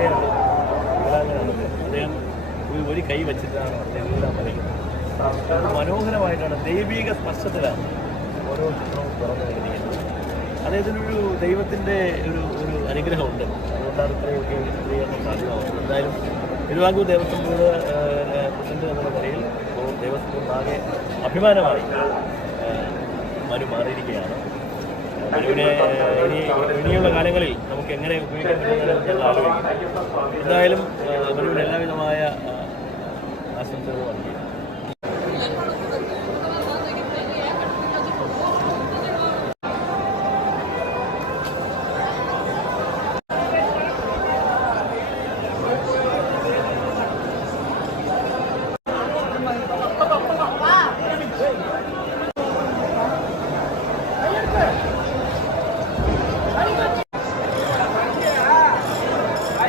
കരയാണ്, വികലാംഗനാണ് അദ്ദേഹം. ഒരു കൈ വെച്ചിട്ടാണ് അദ്ദേഹം വരയ്ക്കുന്നത്. മനോഹരമായിട്ടാണ്, ദൈവിക സ്പർശത്തിലാണ് ഓരോ ചിത്രവും തുറന്നു കഴിഞ്ഞിരിക്കുന്നത്. അദ്ദേഹത്തിനൊരു ദൈവത്തിൻ്റെ ഒരു അനുഗ്രഹമുണ്ട്. അതുകൊണ്ടാണ് ഇത്രയൊക്കെ ചിത്രീകരണം സാധ്യമാവുന്നത്. എന്തായാലും തിരുവിതാംകൂർ ദേവസ്വം ബോർഡ് പ്രസിഡന്റ് എന്നുള്ള നിലയിൽ ദേവസ്വം ബോർഡ് ആകെ അഭിമാനമായി മനു മാറിയിരിക്കുകയാണ്. മനുവിനെ ഇനിയുള്ള കാലങ്ങളിൽ നമുക്ക് എങ്ങനെ ഉപയോഗിക്കാൻ പറ്റുന്നതെന്ന് ആലോചിക്കും. എന്തായാലും മനുവിന് എല്ലാവിധമായ ആശംസകളും നൽകി.